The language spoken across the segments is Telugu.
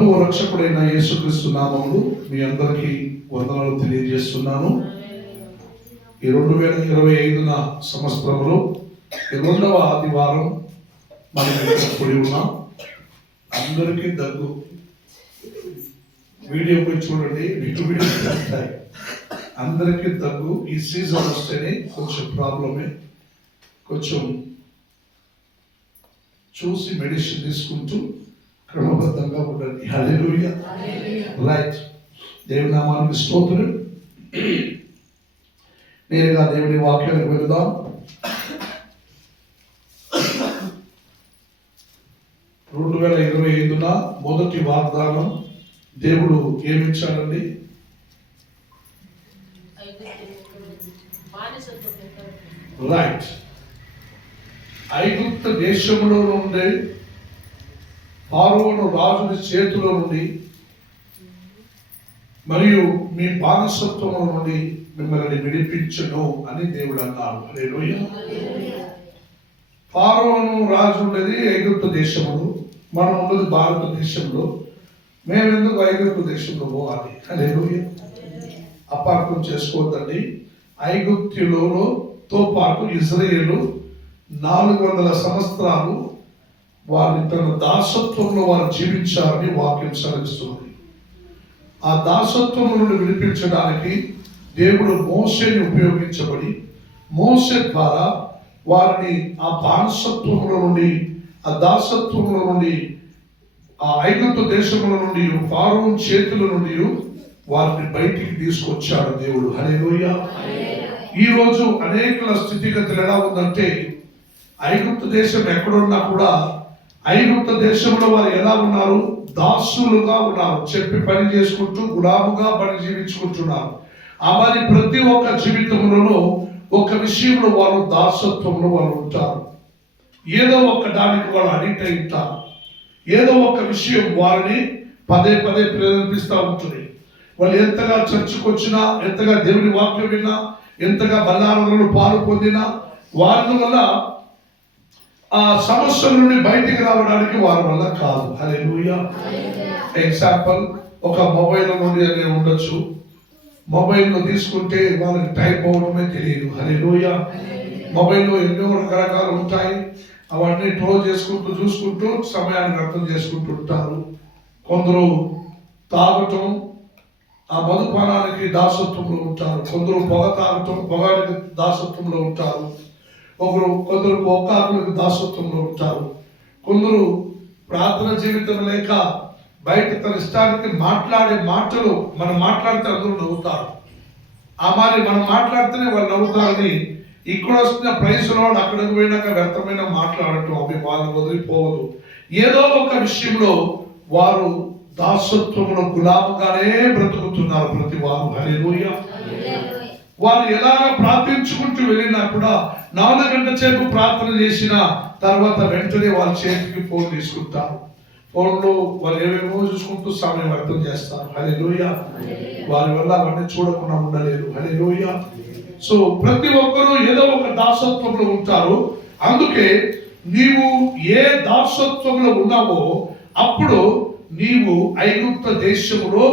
ప్రభు రక్షకుడైన యేసుక్రీస్తు నామములో మీ అందరికీ వందనాలు తెలియజేస్తున్నాను. ఈ 2025 సంవత్సరంలో రెండవ ఆదివారం మనం కూడి ఉన్నాం. అందరికీ దగ్గు. వీడియో పోయి చూడండి, వీడియో అందరికీ దగ్గు. ఈ సీజన్ వస్తేనే కొంచెం ప్రాబ్లమే. కొంచెం చూసి మెడిసిన్ తీసుకుంటూ క్రమబద్ధంగా ఉండండి. హల్లెలూయా. రైట్. దేవుని నామానికి స్తోత్రం. నేరుగా దేవుని వాక్యానికి వెళదాం. రెండు 2025 మొదటి వాగ్దానం దేవుడు ఏమిచ్చాడండి? రైట్. ఐగుప్తు దేశంలో నుండి, ఫారోను రాజుని చేతిలో నుండి మరియు మీ బానిసత్వము నుండి మిమ్మల్ని విడిపించును అని దేవుడు అన్నాడు. హల్లెలూయా. ఫారోను రాజు ఉండేది ఐగుప్తు దేశంలో, మనం ఉన్నది భారతదేశంలో. మేమెందుకు ఐగుప్తు దేశంలో పోవాలి? హల్లెలూయా. అపార్థం చేసుకోవద్దండి. ఐగుప్తులతో పాటు ఇజ్రాయేలు 400 సంవత్సరాలు వారి తన దాసత్వంలో వారు జీవించారని వాక్యం సెలవిస్తుంది. ఆ దాసత్వం నుండి విడిపించడానికి దేవుడు మోషేని ఉపయోగించబడి, మోషే ద్వారా వారిని ఆ బానిసత్వంలో నుండి, ఆ దాసత్వంలో నుండి, ఆ ఐగుప్తు దేశంలో నుండి, ఫారోను చేతుల నుండి వారిని బయటికి తీసుకొచ్చాడు దేవుడు. హల్లెలూయా. ఈ రోజు అనేకుల స్థితిగతులు ఎలా ఉందంటే, ఐగుప్తు దేశం ఎక్కడున్నా కూడా ఐగుప్తు దేశంలో వారు ఎలా ఉన్నారు? దాసులుగా ఉన్నారు. చెప్పి పని చేసుకుంటూ గులాముగా పని జీవించుకుంటున్నారు. మరి ప్రతి ఒక్క జీవితంలో ఒక విషయంలో వారు దాసత్వంలో వారు ఉంటారు. ఏదో ఒక దానికి వాళ్ళు అడిక్ట్ అయి ఉంటారు. ఏదో ఒక విషయం వారిని పదే పదే ప్రేరేపిస్తూ ఉంటుంది. వాళ్ళు ఎంతగా చర్చకు వచ్చినా, ఎంతగా దేవుని వాక్యం విన్నా, ఎంతగా బల్లారంలో పాలు పొందినా, వాళ్ళ వల్ల ఆ సమస్యల నుండి బయటికి రావడానికి వారి వల్ల కాదు. హల్లెలూయా. ఎగ్జాంపుల్, ఒక మొబైల్ నుండి అనేది ఉండొచ్చు. మొబైల్లో తీసుకుంటే వాళ్ళకి టైం పోవడమే తెలియదు. హల్లెలూయా. మొబైల్లో ఎన్నో రకరకాలు ఉంటాయి. అవన్నీ ట్రోల్ చేసుకుంటూ చూసుకుంటూ సమయాన్ని అర్థం చేసుకుంటూ ఉంటారు. కొందరు తాగటం, ఆ మధుపానానికి దాసత్వంలో ఉంటారు. కొందరు పొగ తాగటం, పొగానికి దాసత్వంలో ఉంటారు. కొందరు పొగాకులకు దాసత్వంలో ఉంటారు. కొందరు ప్రార్థన జీవితం లేక బయట తన ఇష్టానికి మాట్లాడే మాటలు, మనం మాట్లాడితే అందరూ నవ్వుతారు. మరి మనం మాట్లాడితేనే వాళ్ళు నవ్వుతారని ఇక్కడ వస్తున్న ప్రైజ్లో అక్కడికి పోయినాక వ్యర్థమైన మాట్లాడటం అవి వాళ్ళని వదిలిపోవదు. ఏదో ఒక విషయంలో వారు దాసత్వంలో గులాముగానే బ్రతుకుతున్నారు ప్రతి వారు. హల్లెలూయా. వారు ఎలాగ ప్రార్థించుకుంటూ వెళ్ళినా కూడా 4 గంటల సేపు ప్రార్థన చేసిన తర్వాత వెంటనే వాళ్ళ చేతికి ఫోన్ తీసుకుంటారు. ఫోన్లో వాళ్ళు ఏమేమో చూసుకుంటూ సమయం వ్యర్థం చేస్తారు. హల్లెలూయా. వారి వల్ల అవన్నీ చూడకుండా ఉండలేరు. హల్లెలూయా. సో ప్రతి ఒక్కరూ ఏదో ఒక దాసత్వంలో ఉంటారు. అందుకే నీవు ఏ దాసత్వంలో ఉన్నావో అప్పుడు నీవు ఐగుప్తు దేశంలో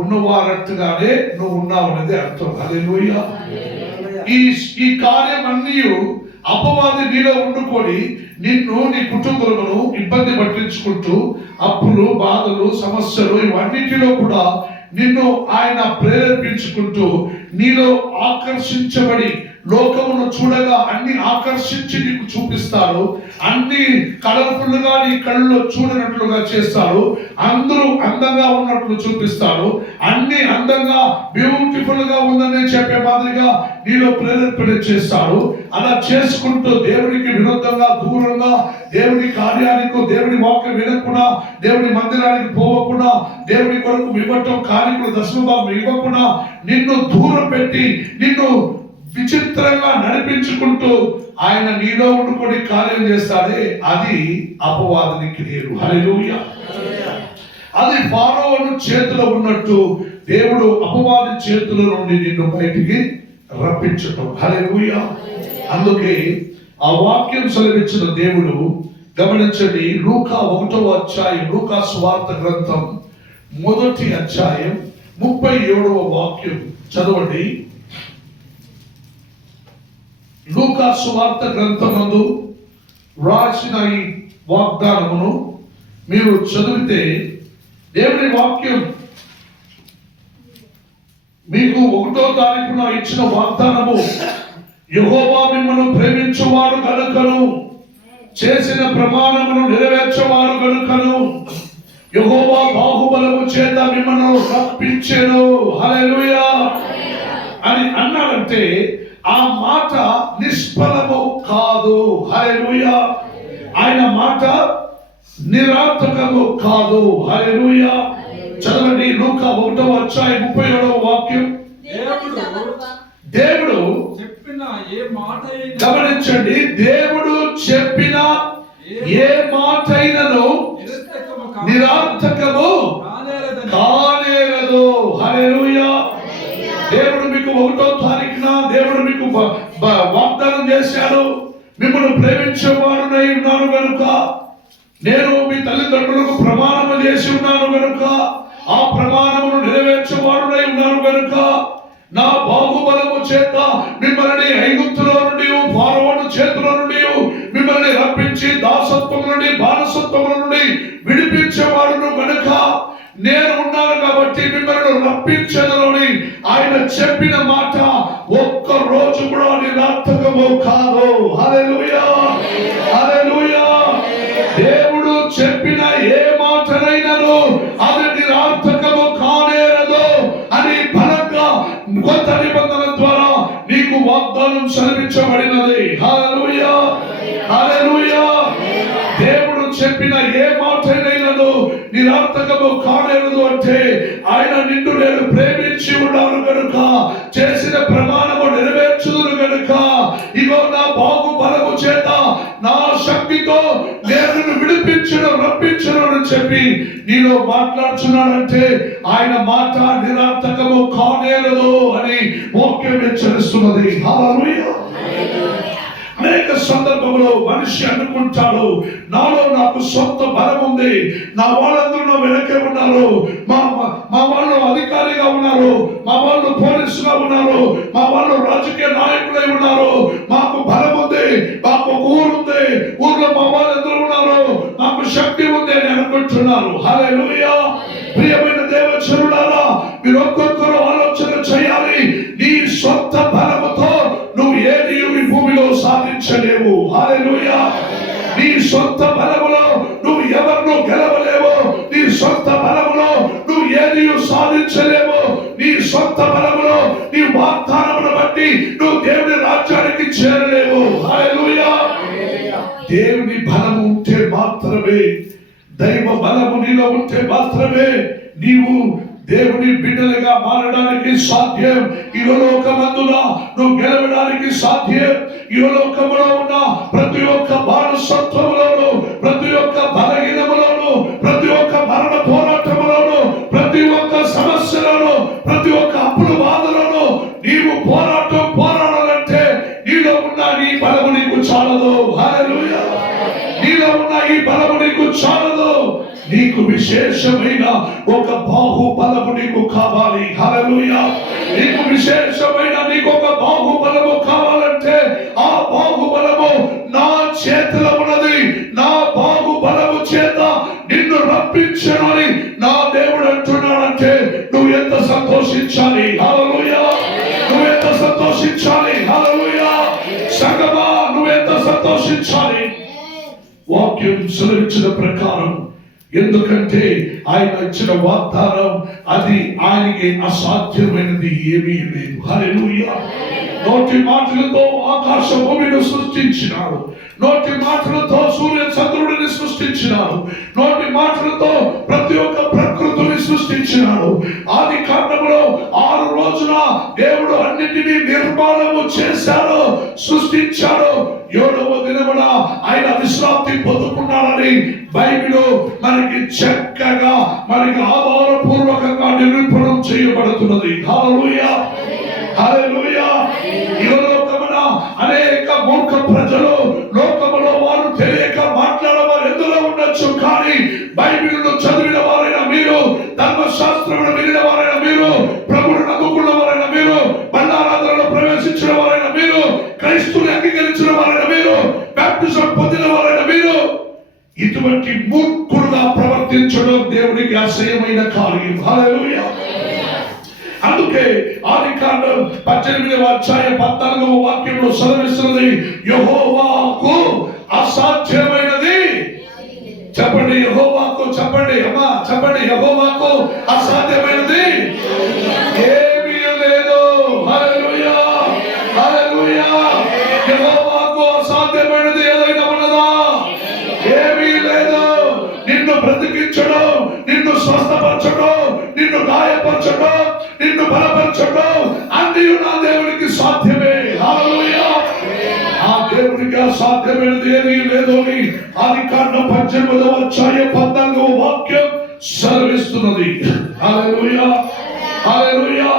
ఉన్నవారట్టుగానే నువ్వు ఉన్నావు అనేది అర్థం. హల్లెలూయా. ఈ కార్యం అన్నీ అపవాది నీలో ఉండుకొని నిన్ను, నీ కుటుంబమును ఇబ్బంది పట్టించుకుంటూ అప్పులు, బాధలు, సమస్యలు ఇవన్నిటిలో కూడా నిన్ను ఆయన ప్రేరేపించుకుంటూ నీలో ఆకర్షించబడి లోకమును చూడగా అన్ని ఆకర్షించి నీకు చూపిస్తాడు. అన్ని కలర్ఫుల్ గా నీ కళ్ళలో చూడనట్లుగా చేస్తాడు. అందరూ అందంగా ఉన్నట్లు చూపిస్తాడు. అన్ని అందంగా బ్యూటిఫుల్ గా ఉందని చెప్పే మాదిరిగా నీలో ప్రేరేపణ చేస్తాడు. అలా చేసుకుంటూ దేవునికి విరుద్ధంగా, దూరంగా, దేవుని కార్యానికి, దేవుని వాక్యం వినకుండా, దేవుని మందిరానికి పోవకుండా, దేవుని కొరకు ఇవ్వటం, కానికులు దశమభాగం ఇవ్వకుండా నిన్ను దూరం పెట్టి నిన్ను విచిత్రంగా నడిపించుకుంటూ ఆయన నీలో ఉండుకొని కార్యం చేస్తాడే, అది అపవాదిని క్రియలు. హల్లెలూయా. అది ఫారోను చేతిలో ఉన్నట్టు దేవుడు అపవాది చేతుల నుండి నిన్ను బయటికి రప్పించటం. హల్లెలూయా. అందుకే ఆ వాక్యం సెలవిచ్చిన దేవుడు గమనించండి, లూకా 1వ అధ్యాయం, లూకా సువార్త గ్రంథం 1వ అధ్యాయం 37వ వాక్యం చదవండి. లూకా సువార్త గ్రంథమందు రాసిన ఈ వాగ్దానమును మీరు చదివితే దేవుని వాక్యం మీకు 1వ తారీఖున ఇచ్చిన వాగ్దానము, యెహోవా మిమ్మల్ని ప్రేమించువాడు గనుకను, చేసిన ప్రమాణమును నెరవేర్చేవాడు గనుకను, యెహోవా బాహుబలము చేత మిమ్మల్ని రప్పించెను, హల్లెలూయా అని అన్నాడంటే ఆ మాట నిష్ఫలము కాదు. హల్లెలూయా. ఆయన మాట నిరర్థకము కాదు. హల్లెలూయా. చదవండి, లూకా 1వ అధ్యాయం 37వ వాక్యం. దేవుడు చెప్పిన ఏ మాట, గమనించండి, దేవుడు చెప్పిన ఏ మాట అయినను నిరర్థకము కానేరదు. హల్లెలూయా. దేవుడు మీకు 1వ తారీఖున దేవుడు మీకు వాగ్దానం చేశాడు, మిమ్మల్ని ప్రేమించేవాడునై ఉన్నాను కనుక, నేను మీ తల్లిదండ్రులకు ప్రమాణము చేసి ఉన్నాను కనుక, ఆ ప్రమాణమును నెరవేర్చేవాడునై ఉన్నాను కనుక, నా బాహుబలము చేత మిమ్మల్ని ఐగుప్తులో నుండి, ఫారోను చేతుల నుండి మిమ్మల్ని రప్పించి దాసత్వం నుండి, బానిసత్వం నుండి విడిపించేవాడును కనుక నేను ఉన్నాను కాబట్టి మిమ్మల్ని రప్పించదనని ఆయన చెప్పిన మాట ఒక్క రోజు కూడా నిరర్థకము కాదు. హల్లెలూయా, హల్లెలూయా. దేవుడు చెప్పిన ఏ మాటనైనను అది నిరర్థకము కానేరదు అని బలంగా కొత్త నిబంధన ద్వారా నీకు వాగ్దానం సెలవించబడినది. హల్లెలూయా, హల్లెలూయా. దేవుడు చెప్పిన ఏ మాటనైనను నిరర్థకము కానేరదు అంటే ఆయన నిన్ను నేను ప్రేమించి ఉన్నాను కనుక, చేసిన ప్రమాణము నెరవేర్చుదును కనుక, ఇగో నా బాహుబలము చేత నా శక్తితో నేను విడిపించను, రప్పించను అని చెప్పి నీలో మాట్లాడుచున్నాడంటే ఆయన మాట నిరర్థకము కానేరదు అని వాక్యం హెచ్చరిస్తున్నది. హల్లెలూయా. అనేక సందర్భంలో మనిషి అనుకుంటాడు, నాలో నాకు సొంత బలం ఉంది, నా వాళ్ళందరూ నా వెనకే ఉన్నారు, మా వాళ్ళు అధికారిగా ఉన్నారు, మా వాళ్ళు పోలీసుగా ఉన్నారు, మా వాళ్ళు రాజకీయ నాయకులై ఉన్నారు, మాకు బలం ఉంది, మాకు ఒక ఊరు ఉంది, ఊర్లో మా వాళ్ళందరూ ఉన్నారు, మాకు శక్తి ఉంది అని అనుకుంటున్నారు. హల్లెలూయా. ప్రియమైన దేవచరులారా, మీరు ఒక్కొక్కరు ఆలోచన చేయాలి. నీ సొంత బలముతో నువ్వు ఏది ఈ భూమిలో సాధించలేవు. హల్లెలూయా. నీ సొంత బలములో నువ్వు ఎవరినో గెలవలేవు. నీ సొంత బలములో నువ్వు ఏది సాధించలేవు. నీ సొంత బలములో నీ వాగ్దానమును బట్టి నువ్వు దేవుని రాజ్యానికి చేరలేవు. హల్లెలూయా. దేవుని బలము ఉంటే మాత్రమే, దైవ బలము నీలో ఉంటే మాత్రమే నీవు దేవుని బిడ్డలుగా మారడానికి సాధ్యం. ఈ లోకమందున నువ్వు గెలవడానికి సాధ్యం. ఈ లోకములో ఉన్న ప్రతి ఒక్క బానిసత్వములోను, ప్రతి ఒక్క బలహీనములోను, ప్రతి ఒక్క మరణ పోరాటములోను, ప్రతి ఒక్క సమస్యలోను, ప్రతి ఒక్క అప్పుల బాధలోను నీవు పోరాడాలంటే నీలో ఉన్న నీ బలము నీకు చాలదు. హల్లెలూయా. నీలో ఉన్న ఈ బలము నీకు చాలదు. నీకు విశేషమైన ఒక బాహుబలము నీకు కావాలి. హల్లెలూయా. నీకు విశేషమైన నీకు ఒక బాహుబలము కావాలంటే ఆ బాహుబలము నా చేతిలో ఉన్నది. నా బాహుబలము చేత నిన్ను రప్పించనని నా దేవుడు అంటున్నాడంటే నువ్వు ఎంత సంతోషించాలి. హల్లెలూయా. నువ్వు ఎంత సంతోషించాలి. హల్లెలూయా. సంగమా, నువ్వు ఎంత సంతోషించాలి. వాక్యం సెలవించిన ప్రకారం, ఎందుకంటే ఆయన ఇచ్చిన వాగ్దానం అది ఆయనకి అసాధ్యమైనది ఏమీ లేదు. హల్లెలూయా. నోటి మాటలతో ఆకాశ భూమిని సృష్టించినాడు. నోటి మాటలతో సూర్య చంద్రుడిని సృష్టించినాడు. నోటి మాటలతో ప్రతి ఒక్క ప్రకృతిని సృష్టించినాడు. ఆది కాండములో 6 రోజున దేవుడు అన్నిటినీ నిర్మాణము చేశాడు, సృష్టించాడు. 7వ దినమున ఆయన విశ్రాంతి పొందుకున్నాడని బైబిల్ మనకి చక్కగా మనకి ఆధారపూర్వకంగా నిరూపణం చేయబడుతున్నది. హల్లెలూయా, హల్లెలూయా. ఈ లోకమున అనేక మూర్ఖ ప్రజలు లోకములో వారు తెలియక మాట్లాడవారు ఇటువంటి మూర్ఖుడుగా ప్రవర్తించడం దేవునికి అసహ్యమైన కార్యం. హల్లెలూయా. అందుకే ఆదికాండం 18వ అధ్యాయం 14వ వాక్యంలో సెలవిస్తున్నది, యెహోవాకు అసాధ్యమైనది. చెప్పండి యెహోవాకు, చెప్పండి అమ్మా, చెప్పండి యెహోవాకు అసాధ్యమైనది ఏమీ లేదు. హల్లెలూయా, హల్లెలూయా. యెహోవాకు అసాధ్యమైనది ఏదైనా ఉన్నదా? ఏమీ లేదు. నిన్ను బ్రతికించడం, నిన్ను స్వస్థపరచడం, నిన్ను గాయపరచడం, నిన్ను బలపరచడం అన్నీ నా దేవునికి సాధ్యమే. హల్లెలూయా. ఆ దేవునికి అసాధ్యమైనది ఏమీ లేదు అని ఆదికాండం 18వ అధ్యాయం 14వ వాక్యం సెలవిస్తున్నది. హల్లెలూయా, హల్లెలూయా.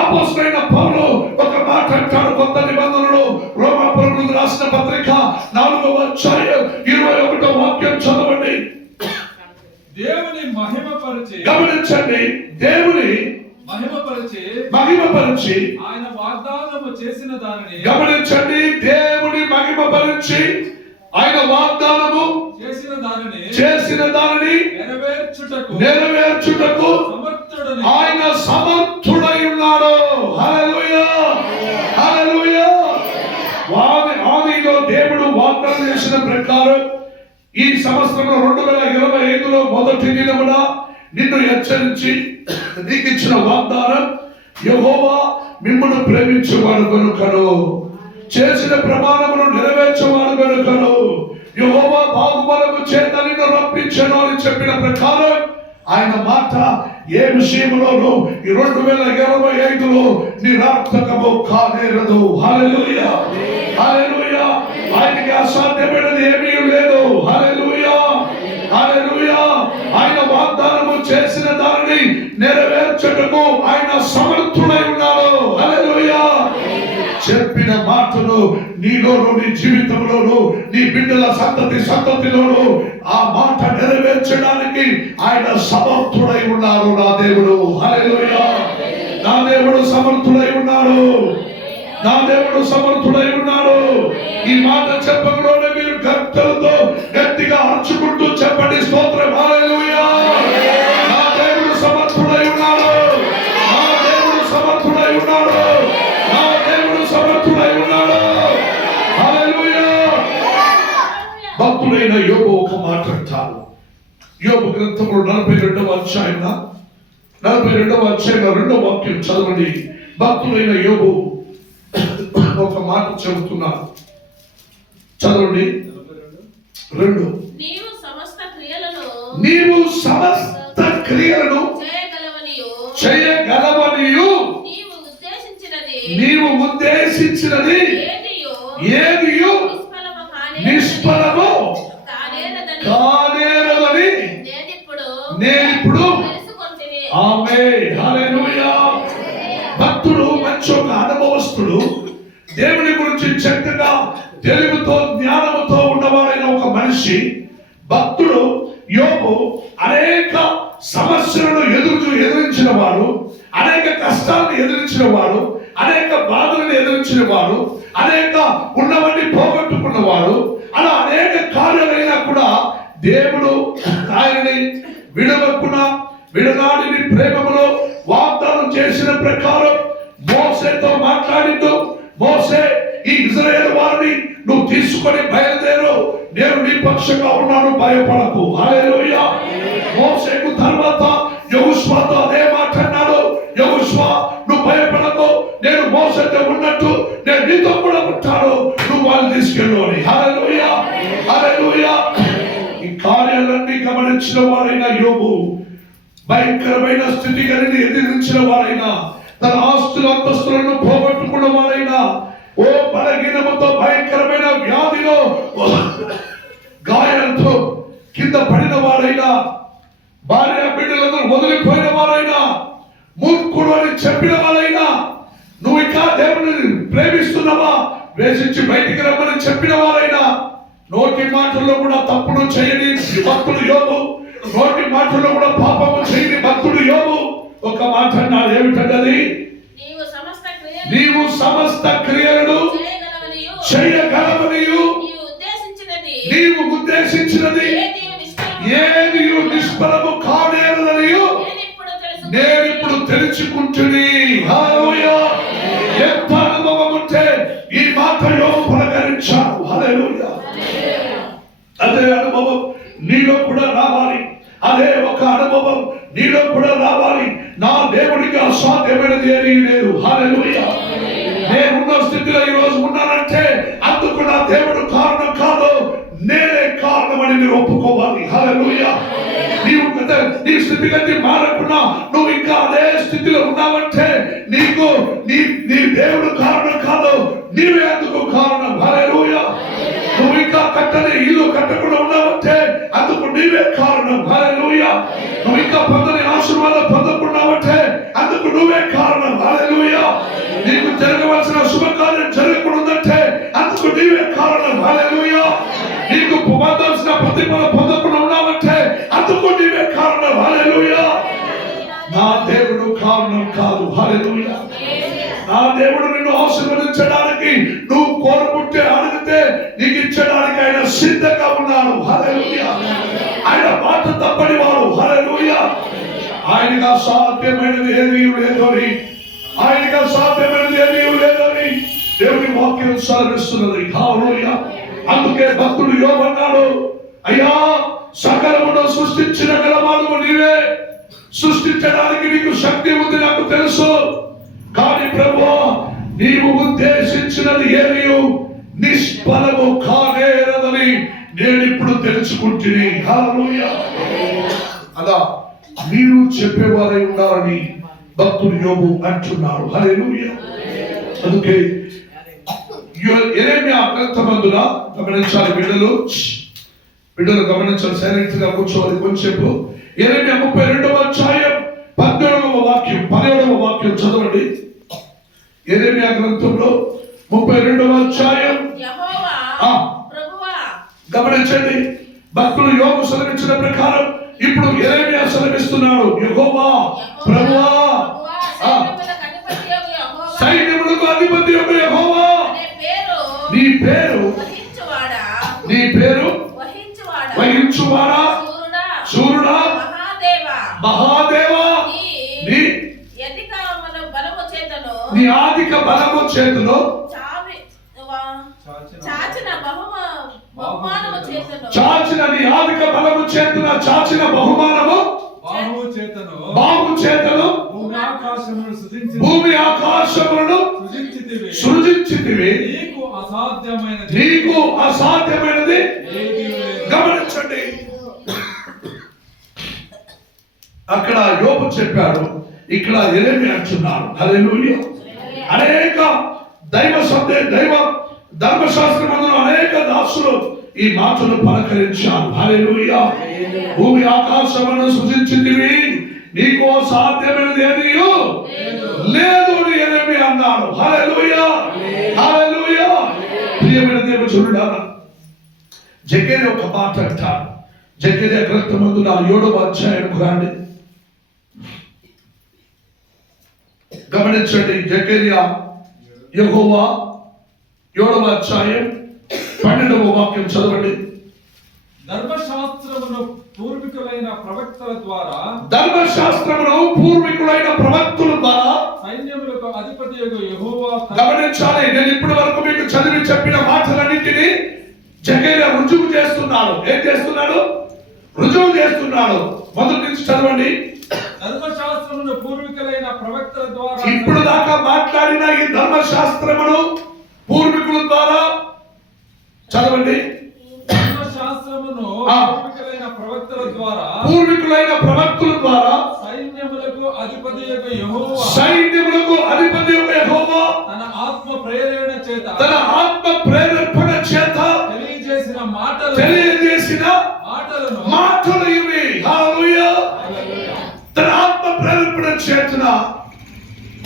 అపోస్తలుడైన పౌలు ఒక మాట అంటాడు కొత్త నిబంధనలో, రోమాపౌరులకు రాసిన పత్రిక 4వ అధ్యాయం 21వ వాక్యం చదవండి. దేవుని మహిమపరిచి, గమనించండి, దేవుని మహిమపరిచి ఆయన వాగ్దానము చేసిన దానిని, గమనించండి, దేవుని మహిమపరిచి ఆయన వాగ్దానము చేసిన దానిని నెరవేర్చుటకు ఆయన సమర్థుడై ఉన్నాడు. హల్లెలూయా, హల్లెలూయా. ఆదిలో దేవుడు వాగ్దానం చేసిన ప్రకారం ఈ సంవత్సరంలో 2025లో మొదటి దినమున నిన్ను హెచ్చరించి నీకు ఇచ్చిన వాగ్దానం, యెహోవా మిమ్మును ప్రేమించువాడు కనుకను, చేసిన ప్రమాణమును నెరవేర్చువాడు కనుకను, యెహోవా బాహుబలము చేత నిన్ను రప్పించెను అని చెప్పిన ప్రకారం ఆయన మాట ఏ విషయంలోనూ ఈ 2025లో నిరర్థకము కానేరదు. హల్లెలూయా, హల్లెలూయా. ఆయనకి అసాధ్యమైనది ఏమీ లేదు. హల్లెలూయా, హల్లెలూయా. ఆయన వాగ్దానము చేసిన దానిని నెరవేర్చుటకు ఆయన సమర్థుడై ఉన్నాడు. హల్లెలూయా. చెప్పిన మాటను నీలోను, నీ జీవితంలోను, నీ బిడ్డల సంతతిలోను ఆ మాట నెరవేర్చడానికి ఆయన సమర్థుడై ఉన్నాడు నా దేవుడు. హల్లెలూయా. నా దేవుడు సమర్థుడై ఉన్నాడు. నా దేవుడు సమర్థుడై ఉన్నాడు. ఈ మాట చెప్పకలోనే మీరు గంటలతో గట్టిగా అరుచుకుంటూ చెప్పండి స్తోత్రం. హల్లెలూయా. నా దేవుడు సమర్థుడై ఉన్నాడు. నా దేవుడు సమర్థుడై ఉన్నాడు. నా దేవుడు సమర్థుడై ఉన్నాడు. హల్లెలూయా. భక్తుడైన యోబు ఒక మాట అంటారు. యోబు గ్రంథంలో 42వ అధ్యాయం 2వ వాక్యం చదవండి. భక్తుడైన యోబు ఒక మాట చెబుతున్నారు, చదవండి. 2 నీవు సమస్త క్రియలను చేయగలవనియు నీవు ఉద్దేశించినది ఏదియు నిష్ఫలము కానేరదని నేనిప్పుడు ఆమేన్. హల్లెలూయా. భక్తుడు మంచి ఒక అనుభవస్తుడు, దేవుని గురించి చక్కగా తెలివితో జ్ఞానముతో ఉన్నవాడైన ఒక మనిషి భక్తుడు యోబు అనేక సమస్యలను ఎదిరించిన వాడు, అనేక కష్టాలను ఎదిరించిన వాడు, అనేక బాధలను ఎదిరించిన వాడు, అనేక ఉన్నవన్నీ పోగొట్టుకున్నవాడు. అలా అనేక కార్యాలైనా కూడా దేవుడు ఆయనని విడవకుండా విడనాడిని ప్రేమలో వాగ్దానం చేసిన ప్రకారం మోసేతో మాట్లాడిండు. మోసే, ఈ ఇశ్రాయేలు వారిని నువ్వు తీసుకొని బయలుదేరు, నేను నీ పక్షంగా ఉన్నాను, భయపడకు. హల్లెలూయా. మోసేకు తర్వాత యెహోషువతో అదే మాట అన్నాడు. యెహోషువ, నువ్వు భయపడకు, నేను మోసేతో ఉన్నట్టు నేను నీతో కూడా ఉంటాను, నువ్వు వాళ్ళని తీసుకెళ్ళు అని. హల్లెలూయా, హల్లెలూయా. ఈ కార్యాలన్నీ గమనించిన వారైన యోబు భయంకరమైన స్థితిగతిని ఎదిరించిన వారైనా, తన ఆస్తుల అంతస్తులను పోగొట్టుకున్న వారైనా, ఓ బలహీనముతో భయంకరమైన వ్యాధిలో గాయాలతో కింద పడిన వారైనా, భార్య బిడ్డలందరూ వదిలిపోయిన వారైనా, మూర్ఖుడు అని చెప్పిన వారైనా, నువ్వు ఇంకా దేవుని ప్రేమిస్తున్నావా, వేసించి బయటికి రమ్మని చెప్పిన వారైనా, నోటి మాటల్లో కూడా తప్పుడు చేయని భక్తుడు యోబు, నోటి మాటల్లో కూడా పాపము చేయని భక్తుడు యోబు ఒక మాట అన్నాడు. ఏమిటన్నది? నీవు సమస్త క్రియలను చేయగలవనియు నీవు ఉద్దేశించినది ఏది నిష్ఫలము కానేరదనియు నేనిప్పుడు తెలుసుకుంటుని. హల్లెలూయా. ఎంత అనుభవం ఉంటే ఈ మాట యోబు పలకరించాడు. హల్లెలూయా. అదే అనుభవం నీలో కూడా రావాలి. అదే ఒక అనుభవం నీలో కూడా రావాలి. నా దేవుడికి అసాధ్యమైనది ఏమీ లేదు. హల్లెలూయా. నేనున్న స్థితిలో ఈ రోజు ఉన్నానంటే అందుకు నా దేవుడు కారణం కాదు, నేనే కారణమని మీరు ఒప్పుకోవాలి. హల్లెలూయా. నీ స్థితిగతి మారకుండా నువ్వు ఇంకా అదే స్థితిలో ఉన్నావంటే నీకు నీ దేవుడు కారణం కాదు, నీవే అందుకు కారణం. హల్లెలూయా. నువ్వు ఇంకా కట్టని ఇల్లు కట్టకుండా ఉన్నావంటే అందుకు నీవే కారణం. హల్లెలూయా. నువ్వు ఇంకా పొందని ఆశీర్వాదం పొందకున్నావంటే అందుకు నువ్వే కారణం. హల్లెలూయా. నీకు జరగవలసిన శుభకార్యం జరగకూడదంటే అందుకు నీవే కారణం. హల్లెలూయా. నీకు పొందాల్సిన ప్రతిఫలం పొందకుండా ఉన్నావంటే అందుకు నీవే కారణం. హల్లెలూయా. నా దేవుడు కారణం కాదు. హల్లెలూయా. నా దేవుడు నిన్ను ఆశీర్వదించడానికి నువ్వు కోరుకుంటే అడిగితే నీకు ఇచ్చడానికి ఆయన సిద్ధంగా ఉన్నాడు. హల్లెలూయా. ఆయన మాట తప్పని వాడు. హల్లెలూయా. ఆయనకు అసాధ్యమైనది ఏమీ లేదని, ఆయనకు అసాధ్యమైనది ఏమీ లేదని దేవుని వాక్యం సెలవిస్తున్నది. హల్లెలూయా. అందుకే భక్తుడు యోబు అన్నాడు, అయ్యా సకలమును సృష్టించిన గలవాడు నీవే, సృష్టించడానికి నీకు శక్తి ఉంది నాకు తెలుసు, కానీ ప్రభువా నీవు ఉద్దేశించినది ఏమీ నిష్ఫలము కానేరదని నేనిప్పుడు తెలుసుకుంటుని. హల్లెలూయా. అలా మీరు చెప్పేవారై ఉండాలని భక్తుడు యోబు అంటున్నాడు. హల్లెలూయా. అందుకే యెరెమీయా గ్రంథమందున గమనించాలి, బిడ్డలు గమనించాలి, సైలెంట్ గా కూర్చోవాలి కొంచెంసేపు. యెరెమీయా 32వ అధ్యాయం 17వ వాక్యం 17వ వాక్యం చదవండి. యెరెమీయా గ్రంథంలో 32వ అధ్యాయం. గమనించండి, భక్తులు యోబు సెలవించిన ప్రకారం ఇప్పుడు యెరెమీయా సెలవిస్తున్నాడు. యెహోవా ప్రభువా, సైన్యములకు అధిపతి యొక్క యెహోవా, నీ పేరు వహించువాడా, శూరుడా, మహాదేవా, నీ అధిక బలము చేతులో చాచిన నీ అధిక బలము చేతున చాచిన బహుమానము బాహు చేతను భూమి ఆకాశములను సృజించితివి, నీకు అసాధ్యమైనది. గమనించండి, అక్కడ యోబు చెప్పాడు, ఇక్కడ యెరెమీయా అంటున్నాడు. హల్లెలూయా. అనేక దైవ ధర్మశాస్త్రమందులో అనేక దాసులు ఈ మాటలు పలకరించారు. హల్లెలూయా. భూమి ఆకాశములను సృజించితివి, నీకు సాధ్యమైనది ఏమీ లేదు అని యెరెమీయా అన్నాడు. హల్లెలూయా. హల్లెలూయా. ప్రియమైన దేవుడా, జెకర్యా ఒక మాట అంటాడు. జెకర్యా గ్రంథమందున 7వ అధ్యాయం రండి. గమనించండి, జెకర్యా యెహోవా 7వ అధ్యాయం 12వ వాక్యం చదవండి. ధర్మశాస్త్రమును పూర్వీకులైన ప్రవక్తల ద్వారా సైన్యములకు అధిపతియగు యెహోవా. గమనించాలి, నేను ఇప్పటి వరకు మీకు చదివి చెప్పిన మాటలన్నింటినీ జెకర్యా రుజువు చేస్తున్నాడు. ఏం చేస్తున్నాడు? రుజువు చేస్తున్నాడు. మొదటి నుంచి చదవండి. ధర్మశాస్త్రమును పూర్వీకులైన ప్రవక్తల ద్వారా, ఇప్పుడు దాకా మాట్లాడిన ఈ ధర్మశాస్త్రమును పూర్వీకుల ద్వారా చదవండి. ధర్మశాస్త్రమును పూర్వీకులైన ప్రవక్తల ద్వారా సైన్యములకు అధిపతియగు యెహోవా తన ఆత్మ ప్రేరణ చేత తెలియజేసిన మాటలు ఇవి. హల్లెలూయా. తన ఆత్మ ప్రేరణ చేత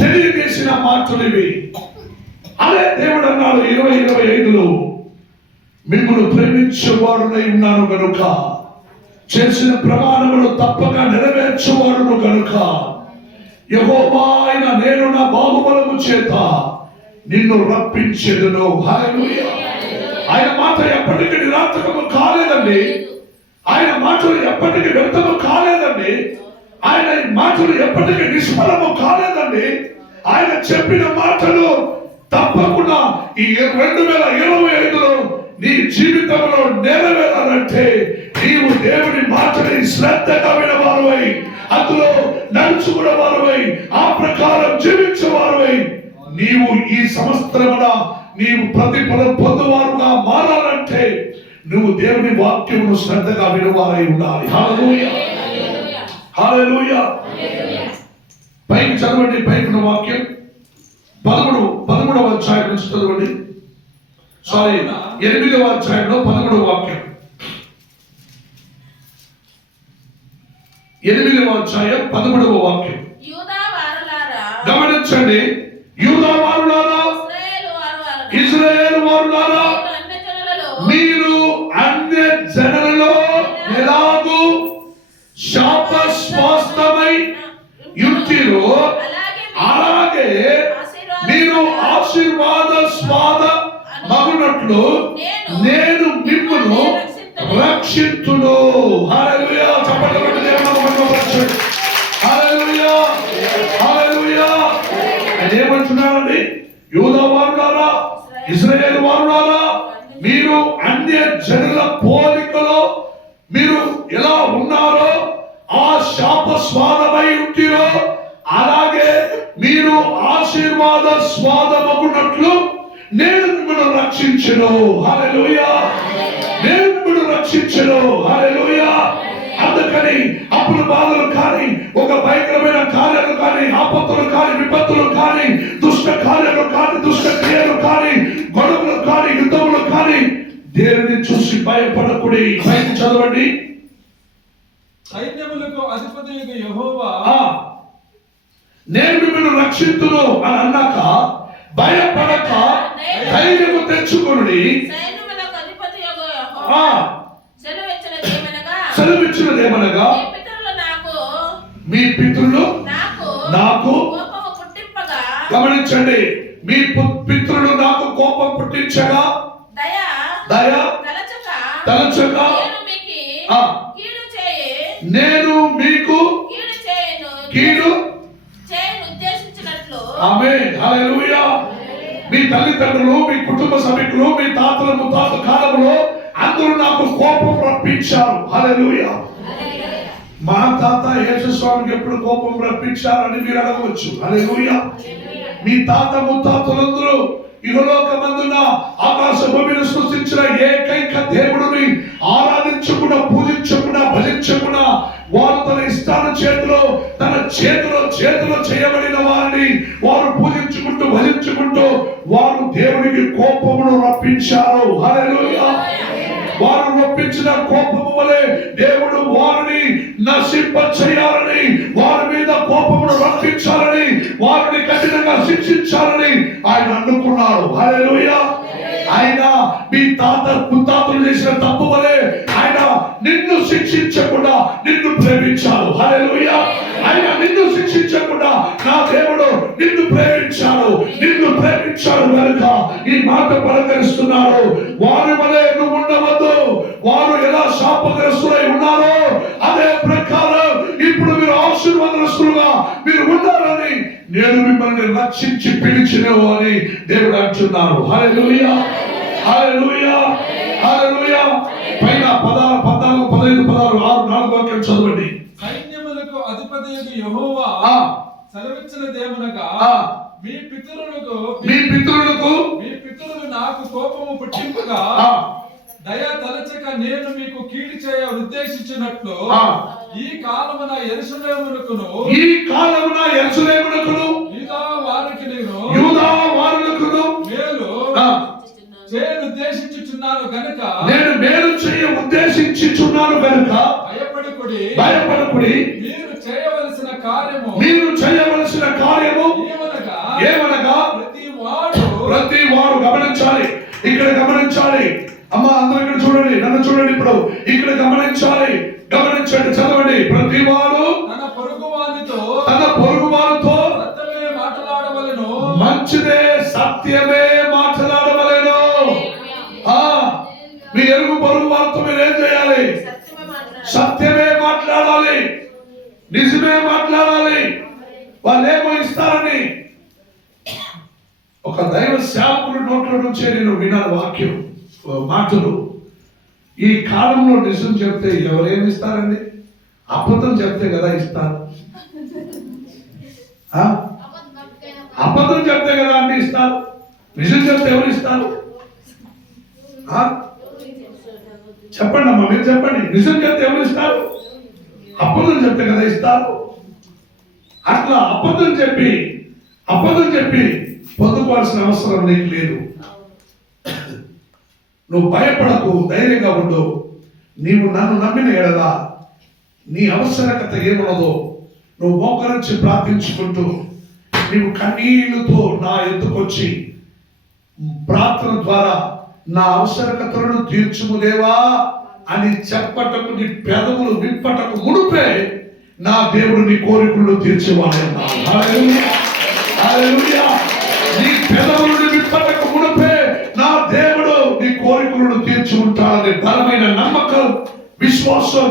తెలియజేసిన మాటలు ఇవి. అదే దేవుడు అన్నాడు 20:25లో, మిమ్మల్ని ప్రేమించేవాడునై ఉన్నాను గనుక చేసిన ప్రమాణములు తప్పక నెరవేర్చేవాడును గనుక యెహోవా అయిన నేను నా బాహుబలము చేత నిన్ను రప్పించెదను. హల్లెలూయా. ఆయన మాట ఎప్పటికీ నిరార్థకము కాలేదండి. ఆయన మాటలు ఎప్పటికీ వ్యర్థము కాలేదండి. ఆయన మాటలు ఎప్పటికీ నిష్ఫలము కాలేదండి. ఆయన చెప్పిన మాటలు తప్పకుండా ఈ 2025లో నీ జీవితంలో నెరవేరాలంటే నీవు దేవుని మాటని శ్రద్ధగా వినవారువై, అందులో నడుచుకున్న వారువై, ఆ ప్రకారం జీవించే వారువై నీవు ఈ సంవత్సరమున నీవు ప్రతిఫలం పొందువారుగా మారాలంటే నువ్వు దేవుని వాక్యమును శ్రద్ధగా వినవారై ఉండాలి. హల్లెలూయా, హల్లెలూయా. పైకి చదవండి, పైకి ఉన్న వాక్యం 13వ అధ్యాయం నుంచి చదవండి. సారీ, 8వ అధ్యాయంలో 11వ వాక్యం. 8వ అధ్యాయం 11వ వాక్యం గమనించండి. యూదా వారులారా, ఇశ్రాయేలు వారులారా, మీరు అన్య జనులలో ఎలాగూ శాపస్వాస్తమై యుక్తిలో అలాగే మీరు ఆశీర్వాదస్వాద మగునట్లు నేను మిమ్మును రక్షించును. హల్లెలూయా. చప్పట్లు కొట్టి దేవుని మహిమపరచండి. హల్లెలూయా, హల్లెలూయా. ఆయన ఏమంటున్నారండి? యూదా వారులారా, ఇశ్రాయేలు వారులారా, మీరు అన్య జనుల పోలికలో మీరు ఎలా ఉన్నారో ఆ శాప స్వాదమై ఉంటిరో అలాగే మీరు ఆశీర్వాద స్వాదమగునట్లు నేను మిమ్మల్ని రక్షించును. హల్లెలూయా. నేను మిమ్మల్ని రక్షించును. హల్లెలూయా. అందుకని అప్పుల బాధలు కానీ, ఒక భయంకరమైన కార్యాలు కానీ, ఆపత్తులు కానీ, విపత్తులు కానీ, దుష్ట కార్యాలు కానీ, దుష్ట క్రియలు కానీ, గొడవలు కానీ, యుద్ధములు కానీ దేవుని చూసి భయపడకుడి. పైకి చదవండి. సైన్యములకు అధిపతియగు యెహోవా నేను మిమ్మల్ని రక్షించును అని అన్నాక భయపడక ధైర్యము తెచ్చుకొనుడి. సెలవిచ్చినదేమనగా మీ పితరులు నాకు గమనించండి, మీ పితరులు నాకు కోపం పుట్టించగా దయ తలచక నేను మీకు కీడు ఆమేన్, హల్లెలూయా. మీ తల్లిదండ్రులు, మీ కుటుంబ సభ్యులు, మీ తాతల ముత్తాతల కాలంలో అందరూ నాకు కోపం రప్పించారు. హల్లెలూయా. మా తాత యేసుస్వామికి ఎప్పుడు కోపం రప్పించారని మీరు అడగవచ్చు. హల్లెలూయా. మీ తాత ముత్తాతలందరూ ఇహలోకమందున ఆకాశ భూమిని సృష్టించిన ఏకైక దేవుడిని ఆరాధించకుండా, పూజించకుండా, భజించకుండా వారు తన ఇష్టాల చేతిలో చేయబడిన వారిని వారు పూజించుకుంటూ, భజించుకుంటూ వారు దేవునికి కోపమును రప్పించారు. హల్లెలూయా. వారు రప్పించిన కోపము వలె దేవుడు వారిని నశింప చేయాలని, వారి మీద కోపమును రప్పించాలని, వారిని కఠినంగా శిక్షించాలని ఆయన అనుకున్నారు. హల్లెలూయా. ఆయన మీ ముత్తాతలు చేసిన తప్పు వలె ఆయన నిన్ను శిక్షించకుండా నిన్ను ప్రేమించాడు. హల్లెలూయా. ఆయన నిన్ను శిక్షించకుండా నా దేవుడు నిన్ను ప్రేమించాడు. నిన్ను ప్రేమించాడు కనుక ఈ మాట పలకరిస్తున్నాడు. వారి వలె నువ్వు ఉండవద్దు. వారు ఎలా శాపగ్రస్తులై ఉన్నారో అదే ప్రకారం ఇప్పుడు మీరు ఆశీర్వాదస్తులుగా మీరు ఉండాలని నేను మిమ్మల్ని రక్షించి పిలిచినవు అని దేవుడు అంటున్నారు. హల్లెలూయా, హల్లెలూయా, హల్లెలూయా. పైన 14, 15, 16, 4 వాక్యం చదవండి. సైన్యములకు అధిపతియగు యెహోవా సెలవిచ్చినదేమనగా మీ పితరులు నాకు కోపము పుట్టింపగా దయ తలచక నేను మీకు కీడు చేయ ఉద్దేశించినట్లు ఈ కాలమున యెరూషలేమునకును యూదా వారులకును మేలు చేయ ఉద్దేశించుచున్నాను గనుక నేను మేలు చేయ ఉద్దేశించుచున్నాను గనుక భయపడకుడి. మీరు చేయవలసిన కార్యము ఏమనగా ప్రతి వాడు గమనించాలి. ఇక్కడ గమనించాలి. అమ్మ అందరూ ఇక్కడ చూడండి, నన్ను చూడండి. ఇప్పుడు ఇక్కడ గమనించండి, చదవండి. ప్రతి వాడు తన పొరుగు వారితో మంచిదే సత్యమే మాట్లాడవలెను. నిజమే మాట్లాడాలి, వాళ్ళు ఏమో ఇస్తారని. ఒక దైవ సేవకుల నోట్ల నుంచే నేను విన్నాను వాక్యం మాటలు. ఈ కాలంలో నిజం చెప్తే ఎవరేమి ఇస్తారండి? అబద్ధం చెప్తే కదా ఇస్తారు. అబద్ధం చెప్తే కదా అన్ని ఇస్తారు. నిజం చెప్తే ఎవరు ఇస్తారు? చెప్పండి అమ్మా, మీరు చెప్పండి. నిజం చెప్తే ఎవరు ఇస్తారు? అబద్ధం చెప్తే కదా ఇస్తారు. అట్లా అబద్ధం చెప్పి పొందుకోవాల్సిన అవసరం నీకు లేదు. నువ్వు భయపడకు, ధైర్యంగా ఉండు. నీవు నన్ను నమ్మిన ఎడలా నీ అవసరకత ఏమున్నదో నువ్వు మోకరించి ప్రార్థించుకుంటూ నీవు కన్నీళ్లతో నా ఎత్తుకొచ్చి ప్రార్థన ద్వారా నా అవసరకతలను తీర్చుము దేవా అని చెప్పటకు నీ పెదవులు విప్పటకు మునుపే నా దేవుడు నీ కోరికలను తీర్చేవాడన్నా. నీ పెదవులను విప్పటకు మునుపే నా దేవుడు నీ కోరికలను తీర్చి ఉంటాడనే బలమైన నమ్మకం, విశ్వాసం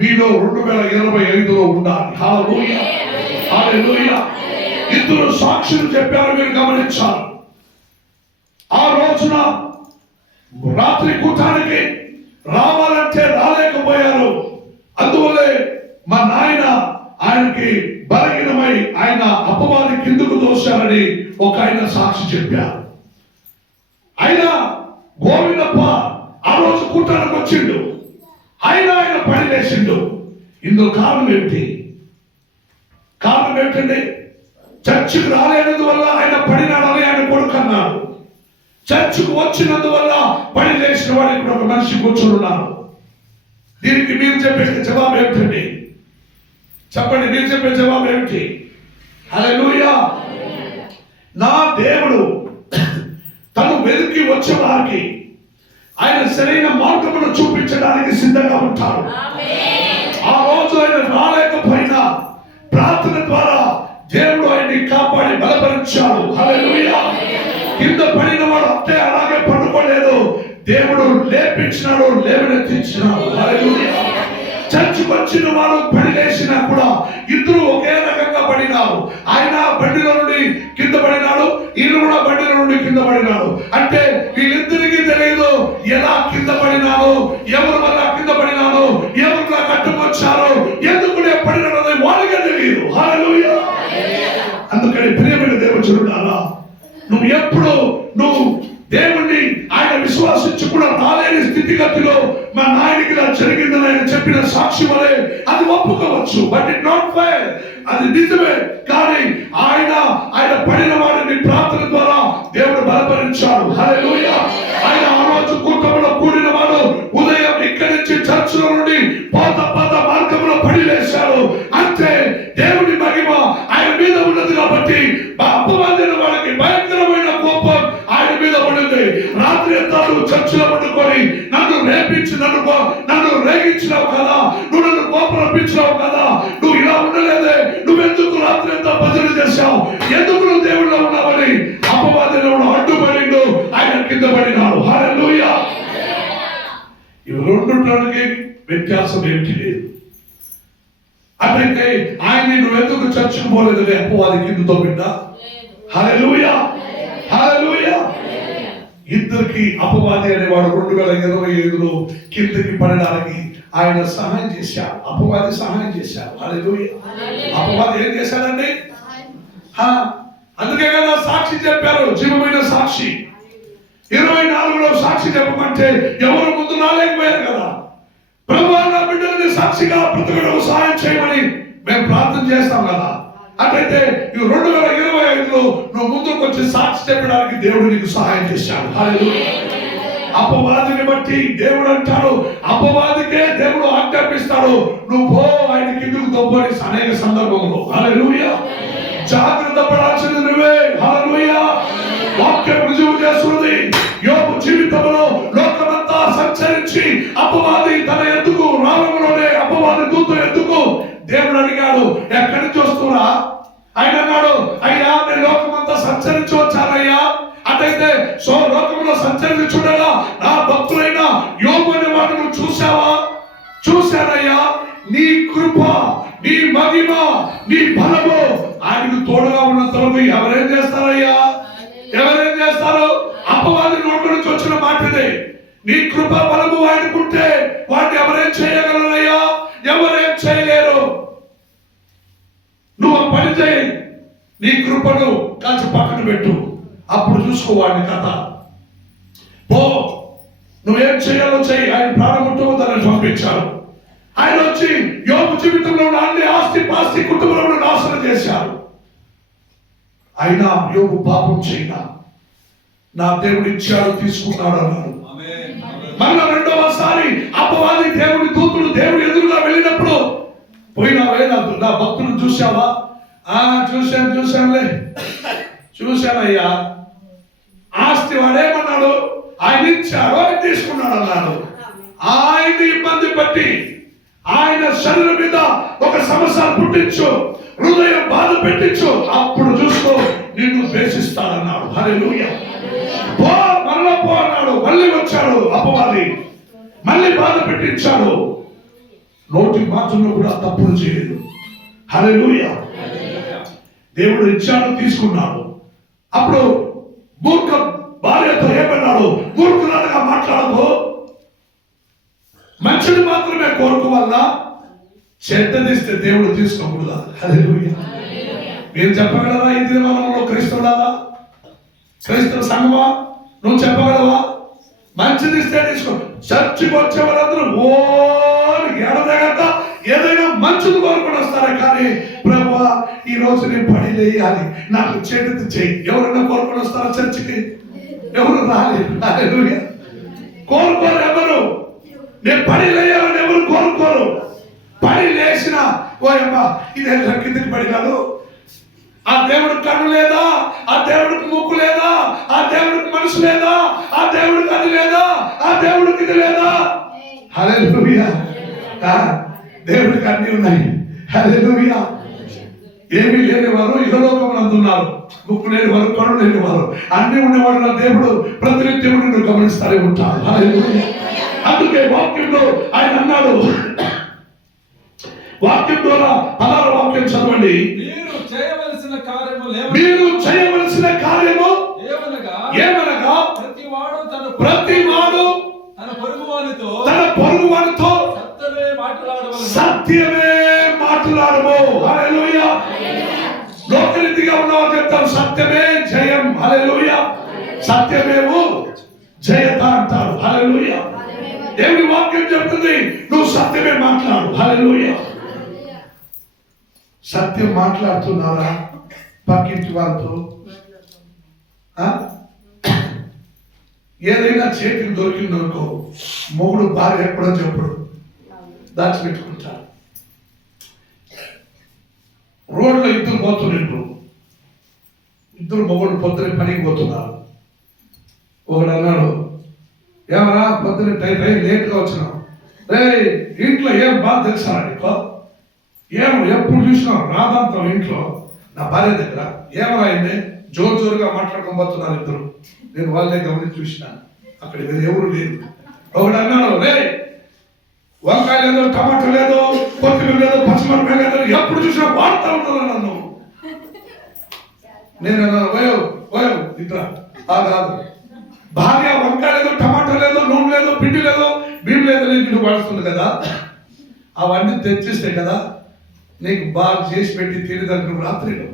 మీలో 2025లో ఉండాలి. హల్లెలూయా, హల్లెలూయా. ఇద్దరు సాక్షులు చెప్పారు, మీరు గమనించాలి. ఆ రోజున రాత్రి కూటానికి రావాలంటే రాలేకపోయారు. అందువల్లే మా నాయన ఆయనకి బలహీనమై ఆయన అపవాది కిందకు దోశారని ఒక ఆయన సాక్షి చెప్పారు. ఆయన గోవిందప్ప ఆ రోజు కూటానికి వచ్చిండు, ఆయన పని చేసిండు. ఇందులో కారణం ఏమిటి? కారణం ఏమిటండి? చర్చికి రాలేనందువల్ల ఆయన పడినాడని ఆయన కొడుకు అన్నాడు. చర్చికి వచ్చినందువల్ల పని చేసిన వాడు ఇప్పుడు ఒక మనిషి కూర్చున్నాడు. దీనికి మీరు చెప్పే జవాబు ఏమిటండి? చెప్పండి, మీరు చెప్పే జవాబు ఏమిటి? హల్లెలూయా. నా దేవుడు తను వెతికి వచ్చే వారికి ఆయన సరైన మార్గమును చూపించడానికి సిద్ధంగా ఉంటాడు. ఆ రోజు ఆయన రాలేకపోయినా ప్రార్థన ద్వారా దేవుడు ఆయన్ని కాపాడి బలపరిచాడు. హల్లెలూయా. కింద పడిన వాడు అంతే అలాగే పడుకోలేదు, దేవుడు లేపించినాడు, లేవనెత్తించినాడు. హల్లెలూయా. చర్చికి వచ్చిన వాడు పని లేచినా కూడా ఇద్దరు ఒకే రకంగా పడినారు. ఆయన బండిలో నుండి కింద పడినాడు, ఈయన కూడా బండిలో నుండి కింద పడినాడు. అంటే వీళ్ళిద్దరికీ తెలియదు ఎలా కింద పడినాడు, ఎవరు వల్ల కింద పడినాడు, ఎవరు కట్టుకొచ్చారు, ఎందుకు పడినాడు వాళ్ళకే తెలియదు. హల్లెలూయా. అందుకని ప్రియమైన దేవుడున్నారా, నువ్వు ఎప్పుడు నువ్వు దేవుణ్ణి ఆయన విశ్వాసించి కూడా రాలేని స్థితిగతిలో మా నాయనకి ఇలా జరిగిందని ఆయన చెప్పిన సాక్షి వలె అది ఒప్పుకోవచ్చు. బట్ ఇట్ నాట్ ఫెయిర్, అది నిజమే. కానీ ఆయన పడిన వాడిని ప్రార్థన ద్వారా దేవుడు బలపరించాడు. హల్లెలూయా. ఆయన ఆ రోజు కూటమిలో కూడిన వాడు ఉదయం ఇక్కడి నుంచి చర్చిలో నుండి పోత మార్గంలో పడి లేశాడు. అంటే దేవుడి మహిమ ఆయన మీద ఉన్నది కాబట్టి అపవాదైన వాళ్ళకి భయంకరమైన కోపం ఆయన మీద పడింది. రాత్రి అంతా నువ్వు చర్చిలో పడుకొని నన్ను రేపించి నన్ను రేగించినావు కదా, నువ్వు నన్ను కోపం రప్పించినావు కదా, నువ్వు ఇలా ఉండలేదే, నువ్వెందుకు రాత్రి అంతా భజన చేశావు, ఎందుకు నువ్వు దేవుళ్ళో ఉన్నావని అపవాదైన అడ్డుపడిండు, ఆయన కింద పడినాడు. హల్లెలూయా. ఇవి రెండుకి వ్యత్యాసం ఏమిటి లేదు. అంటే ఆయన నువ్వెందుకు చర్చకు పోలేదని అపవాది కిందతో బిడ్డ. హల్లెలూయా, హల్లెలూయా. ఇద్దరికి అపవాది అనేవాడు 2025లో కిందకి పడడానికి ఆయన సహాయం చేశాడు. అపవాది సహాయం చేశాడు. హల్లెలూయా. అపవాది ఏం చేశాడండి? అందుకే కదా సాక్షి చెప్పారు, జీవమైన సాక్షి. 24లో సాక్షి చెప్పమంటే ఎవరు ముందు రాలేకపోయారు కదా. ప్రభువా నా బిడ్డలని సాక్షిగా బ్రతకడం సహాయం చేయమని మేము ప్రార్థన చేస్తాం కదా. అట్లయితే 2025లో నువ్వు ముందుకు వచ్చి సాక్షి చెప్పడానికి దేవుడు నీకు సహాయం చేశాడు. హల్లెలూయా. అపవాదిని బట్టి దేవుడు అంటాడు, అపవాదికే దేవుడు ఆజ్ఞాపిస్తాడు, నువ్వు పో ఆయన కిందకు తొబ్బని అనేక సందర్భంలో. హల్లెలూయా. జాగ్రత్త పడాల్సింది నువ్వే. హల్లెలూయా. వాక్యం రుజువు చేస్తుంది. యోబు జీవితంలో లోకమంతా సంచరించి అపవాది తన ఎందుకు రావడంలోనే అపవాది దూత ఎందుకు దేవుడు అడిగాడు, ఎక్కడి నుంచి వస్తున్నా? ఆయన అన్నాడు, అయ్యా నేను లోకమంతా సంచరించి వచ్చానయ్యా. అటైతే లోకంలో సంచరించి చూడగా నా భక్తులైన యోబు అనే వాడు నువ్వు చూసావా? చూశానయ్యా. నీ కృప నీ మహిమ, నీ బలము ఆయనకు తోడుగా ఉన్నంత వరకు ఎవరేం చేస్తారయ్యా? ఎవరేం చేస్తారు? అపవాది నోటి నుంచి వచ్చిన మాట ఇదే. నీ కృప బలము ఆయనకుంటే వాడిని ఎవరేం చేయగలరయ్యా? ఎవరేం చేయలేరు. నువ్వు ఆ పని చేయి, నీ కృపను కాల్చి పక్కన పెట్టు, అప్పుడు చూసుకో వాడిని కథ. పో, నువ్వేం చేయాలో చెయ్యి. ఆయన ప్రారంభోత్తరాన్ని పంపించారు. ఆయన వచ్చి యోబు జీవితంలో ఉన్న అన్ని ఆస్తి పాస్తి కుటుంబంలో నాశనం చేశారు. అయినా యోబు పాపం చేయనా, నా దేవుడు ఇచ్చాడు తీసుకున్నాడు అన్నాడు. మళ్ళా రెండవసారి అపవాది దేవుడి దూతుడు దేవుడి ఎదురుగా వెళ్ళినప్పుడు, పోయినావే నా భక్తులను చూసావా? చూశానులే, చూశానయ్యా. ఆస్తి వాడేమన్నాడు? ఆయన ఇచ్చాడు, ఆయన తీసుకున్నాడు అన్నాడు. ఆయన ఇబ్బంది పట్టి ఆయన శరీరం మీద ఒక సమస్య పుట్టించు, హృదయం బాధ పెట్టించు, అప్పుడు చూసుకో నిన్ను ద్వేషిస్తాడన్నాడు. హల్లెలూయా. పో, మరలా పో అన్నాడు. మళ్ళీ వచ్చాడు అపవాది, మళ్ళీ బాధ పెట్టించాడు. నోటి మాటల్లో కూడా తప్పులు చేయలేదు. హల్లెలూయా. దేవుడు ఇచ్చాడు, తీసుకున్నాడు. అప్పుడు మూర్ఖ భార్యతో ఏమన్నాడు? మూర్ఖురాలుగా మాట్లాడదు, మంచిది మాత్రమే కోరుకోవాలా, చెడ్డదిస్తే దేవుడు తీసుకోకూడదా? హల్లెలూయా. మీరు చెప్పగలరా? ఈ దినమానంలో క్రైస్తవులారా, క్రైస్తవ సంఘమా, నువ్వు చెప్పగలవా? మంచిది ఇస్తే తీసుకో. చర్చికి వచ్చే వాళ్ళందరూ ఓ ఎడదగక ఏదైనా మంచిది కోరుకొని వస్తారా? కానీ ప్రభువా ఈ రోజు నేను పని లేయాలి, నాకు చేతి చేయి. ఎవరైనా కోరుకొని వస్తారా చర్చికి? ఎవరు రాలేదు. హల్లెలూయా. కోరుకోరు ఎవరు. నేను పని లేయాలని ఎవరు కోరుకోరు. పని లేచిన ఓ అమ్మా ఇదే కిందకి పడినాడు, ఆ దేవుడికి కన్ను లేదా? ఆ దేవుడికి ముక్కు లేదా? ఆ దేవుడికి మనసు లేదా? ఆ దేవుడికి అది లేదా? ఆ దేవుడికి ఇది లేదా? హల్లెలూయా. దేవుడికి అన్ని ఉన్నాయి. హల్లెలూయా. ఏమీ లేని వారు ఇహలోకమునందు ఉన్నారు, ముక్కు లేని వారు, కన్ను లేని వారు, అన్ని ఉండేవాడు నా దేవుడు ప్రతినిత్యం నువ్వు గమనిస్తూనే ఉంటాడు. హల్లెలూయా. అందుకే వాక్యంలో ఆయన అన్నాడు, వాక్యం ద్వారా 16వ వాక్యం చదవండి. మీరు చేయవలసిన కార్యము ఏమనగా ప్రతివాడు తన పొరుగువానితో సత్యమే మాట్లాడము. హల్లెలూయా. లోకరీతిగా ఉన్నవారు చెప్తారు సత్యమే జయం. హల్లెలూయా. సత్యమేమో జయత అంటారు. హల్లెలూయా. దేవుని వాక్యం చెప్తుంది నువ్వు సత్యమే మాట్లాడు. హల్లెలూయా. సత్యం మాట్లాడుతున్నారా పక్కింటి వాళ్ళతో? ఏదైనా చేతికి దొరికిందనుకో, మొగుడు భార్య ఎప్పుడో చెప్పుడు దాచిపెట్టుకుంటారు. రోడ్లో ఇద్దరు పోతున్నారు, ఇద్దరు మొగుడు పొద్దున పనికి పోతున్నారు. ఒకడు అన్నాడు, ఏమన్నా పొద్దున టైం లేట్గా వచ్చినావు, రే ఇంట్లో ఏం బాధ తెలుసా నీకో? ఏమో ఎప్పుడు చూసినావు రాదంతం ఇంట్లో నా భార్య దగ్గర ఏమరా అయింది? జోరుగా మాట్లాడుకోబోతున్నారు ఇద్దరు. నేను వాళ్ళే గమనించి చూసిన, అక్కడ వేరే ఎవరు లేదు. ఒకడు అన్నాడు, రే వంకాయ లేదు, టమాటా లేదు, కొత్తిమీర లేదు, పచ్చిమిరపకాయ లేదు, ఎప్పుడు చూసినా వాడుతూ ఉంటాను నన్ను. నేను అన్నాను, ఓయో ఇట్లా కాదు, భార్య వంకాయ లేదు, టమాటా లేదు, నూనె లేదు, పిండి లేదు, బియ్యం లేదు, నువ్వు వాడుతుంది కదా, అవన్నీ తెచ్చిస్తే కదా నీకు బాగా చేసి పెట్టి తినేదానికి రాత్రిలో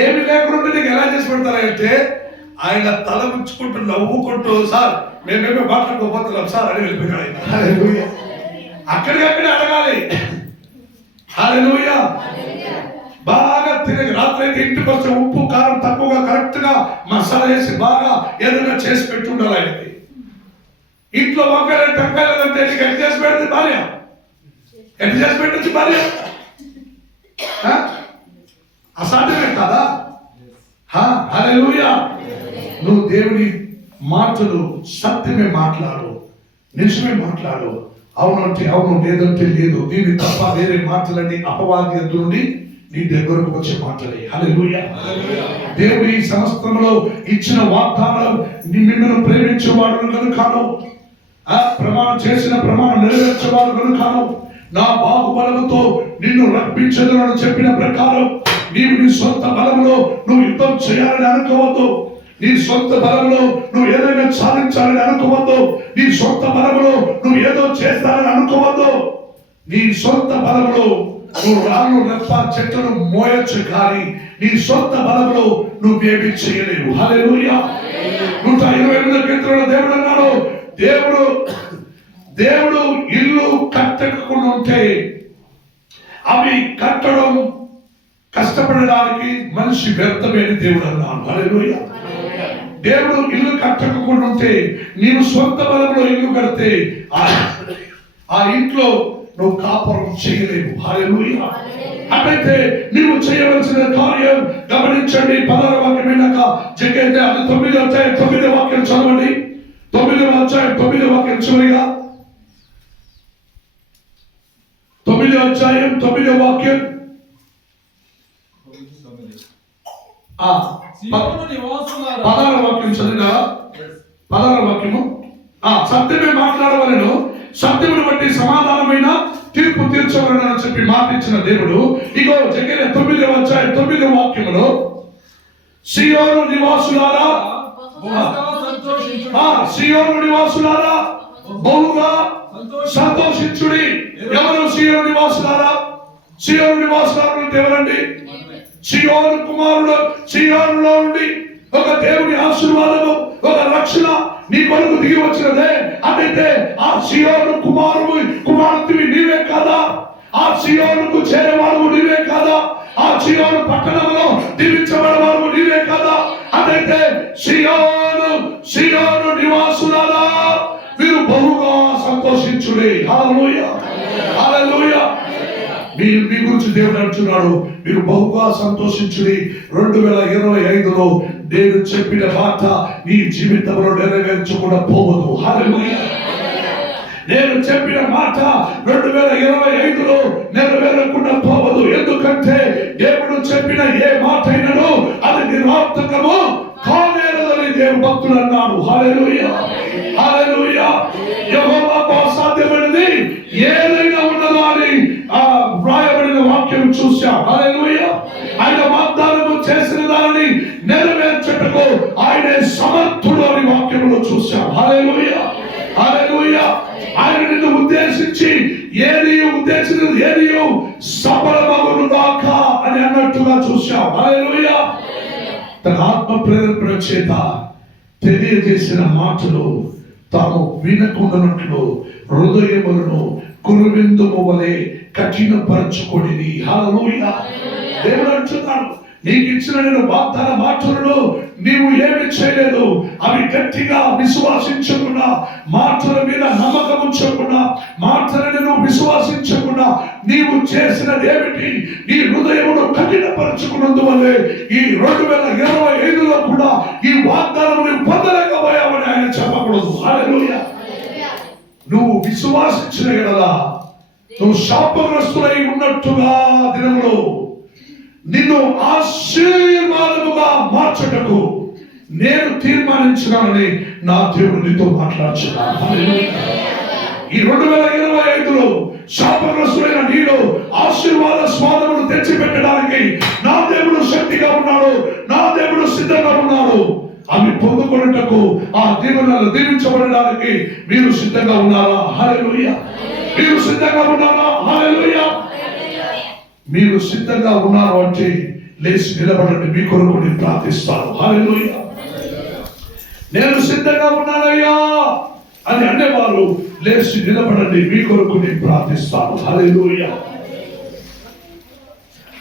ఏమి లేకుండా నీకు ఎలా చేసి పెడతారంటే ఆయన తల ముచ్చుకుంటూ నవ్వుకుంటూ, సార్ మేమేమో మాట్లాడుకోబోతున్నాం సార్ అని వెళ్ళిపోయాడు ఆయన. హల్లెలూయా. అక్కడికక్కడే అడగాలి. హల్లెలూయా. బాగా తిరిగి రాత్రి అయితే ఇంటికి వస్తే ఉప్పు కారం తక్కువగా కరెక్ట్ గా మసాలా వేసి బాగా ఏదైనా చేసి పెట్టి ఉండాలి ఆయనకి. ఇంట్లో వంకాయ టెంకాయ లేదంటే నీకు ఎట్టి చేసి పెడుతుంది భార్య, ఎట్టి చేసి పెట్టచ్చు భార్య. అసాధ్యమే కదా. హల్లెలూయా. నువ్వు దేవుని మాటలు సత్యమే మాట్లాడు, నిజమే మాట్లాడు. అవునంటే అవును, లేదంటే లేదు. దీన్ని తప్ప వేరే మాటలన్నీ అపవాది నుండి నీ దగ్గరకు వచ్చే మాటలే. హల్లెలూయా. దేవుడి సమస్తంలో ఇచ్చిన వాగ్దానాలు నిన్ను ప్రేమించేవాడు కనుకాను, ప్రమాణం చేసిన ప్రమాణం నెరవేర్చేవాడు కనుకాను, నా బాహుబలముతో నిన్ను రప్పించదునని చెప్పిన ప్రకారం నీవు నీ సొంత బలములో నువ్వు యుద్ధం చేయాలని అనుకోవద్దు. నీ సొంత బలములో నువ్వు ఏదైనా సాధించాలని అనుకోవద్దు. నీ సొంత బలములో నువ్వు ఏదో చేస్తానని అనుకోవద్దు. నీ సొంత బలములో నువ్వు రాను రెప్ప చెట్లను మోయొచ్చు, కానీ నీ సొంత బలములో నువ్వేమీ చేయలేవు. హల్లెలూయా. 128వ కీర్తనలో దేవుడు అన్నాడు, దేవుడు ఇల్లు కట్టకుండా ఉంటే అవి కట్టడం కష్టపడడానికి మనిషి వ్యర్థమే అని దేవుడు అన్నాడు. హల్లెలూయా. దేవుడు ఇల్లు కట్టకుండా ఉంటే నీవు సొంత బలంలో ఇల్లు కడితే ఆ ఇంట్లో నువ్వు కాపురం చేయలేవు. హల్లెలూయా. అట్లయితే నీవు చేయవలసిన కార్యం గమనించండి. 16వ వాక్యమైనాక జగైతే అది 9వ అధ్యాయం 9వ వాక్యం చదవండి. 9వ అధ్యాయం 9వ వాక్యం చివరిగా 9వ అధ్యాయం 9వ వాక్యం. సీయోను నివాసులారా 16వ వాక్యం చదివినా 16వ వాక్యము సత్యమే మాట్లాడవలను, సత్యమును బట్టి సమాధానమైన తీర్పు తీర్చవలనని చెప్పి మాట ఇచ్చిన దేవుడు ఇగో జకర్యా 9వ అధ్యాయం 9వ వాక్యములో సీయోను నివాసులారా సీయోను నివాసులారా బహుగా సంతోషించుడి. ఎవరు సీయోను నివాసులారా? సీయోను నివాసులారా అంటే ఎవరండి? సీయోను కుమారుడు. సీయోనులో నుండి ఒక దేవుని ఆశీర్వాదము, ఒక రక్షణ నీ కొరకు దిగి వచ్చినదే. అదైతే ఆ సీయోను కుమార్తెవి నీవే కాదా? ఆ సీయోనుకు చేరేవాడు నీవే కాదా? ఆ సీయోను పట్టణంలో దీవించబడేవాడు నీవే కాదా? అదైతే సీయోను నివాసులారా మీరు బహుగా సంతోషించుడి. హల్లెలూయా. హల్లెలూయా. మీ గురించి దేవుడు అంటున్నాడు, మీరు బహుగా సంతోషించుడి. 2025లో నేను చెప్పిన మాట నీ జీవితంలో నెరవేర్చకుండా పోవదు. హల్లెలూయా. నేను చెప్పిన మాట 2025లో నెరవేరకుండా పోవదు. ఎందుకంటే దేవుడు చెప్పిన ఏ మాట అయినను అది నిరర్థకము కానేరదని దేవుడు భక్తులు అన్నాడు. హల్లెలూయా. హల్లెలూయా. యెహోవాకు అసాధ్యమైనది ఏదైనా ఉన్నదో అని వ్రాయబడిన వాక్యం చూశాం. హల్లెలూయా. ఆయన వాగ్దానము చేసిన దానిని నెరవేర్చుటకు ఆయన సమర్థుడు అని వాక్యములో చూశాం. హల్లెలూయా. హల్లెలూయా. ఆయన నిన్ను ఉద్దేశించి ఏది సఫలమగును గాక అని అన్నట్టుగా చూశాం. హల్లెలూయా. తన ఆత్మ ప్రేరేపణ చేత తెలియజేసిన మాటలు తాము వినకుండానట్లు హృదయములను కురువిందుము వలె కఠినపరచుకొనిది. హల్లెలూయా. దేవుడు అంటున్నాడు, నీకు ఇచ్చిన నేను వాగ్దాన మాటలను నీవు ఏమి చేయలేదు. అవి గట్టిగా విశ్వాసించకుండా, మాటల మీద నమ్మకం ఉంచకుండా, మాటలను నువ్వు విశ్వాసించకుండా నీవు చేసినది ఏమిటి? నీ హృదయమును కఠినపరచుకున్నందువల్లే ఈ 2025లో కూడా ఈ వాగ్దానం నువ్వు పొందలేకపోయావని ఆయన చెప్పకూడదు. హల్లెలూయా. నువ్వు విశ్వాసించిన ఎడలా నువ్వు శాపగ్రస్తులై ఉన్నట్టుగా దినములో నిన్ను ఆశీర్వాదముగా మార్చుటకు నేను తీర్మానించినానని నా దేవుడు నీతో మాట్లాడుచున్నాను. ఈ 2025లో శాపగ్రస్తులైన నీలో ఆశీర్వాద స్వాదమును తెచ్చిపెట్టడానికి నా దేవుడు శక్తిగా ఉన్నాడు. నా దేవుడు సిద్ధంగా ఉన్నాడు. అవి పొందుకొనుటకు ఆ దీవెనలు దీవించబడడానికి మీరు సిద్ధంగా ఉన్నారా? హల్లెలూయా. మీరు సిద్ధంగా ఉన్నారా? హల్లెలూయా. మీరు సిద్ధంగా ఉన్నారు అంటే లేచి నిలబడండి. మీ కొరకు నేను ప్రార్థిస్తాను. హల్లెలూయా. నేను సిద్ధంగా ఉన్నానయ్యా అని అనేవారు లేచి నిలబడండి. మీ కొరకు నేను ప్రార్థిస్తాను. హల్లెలూయా.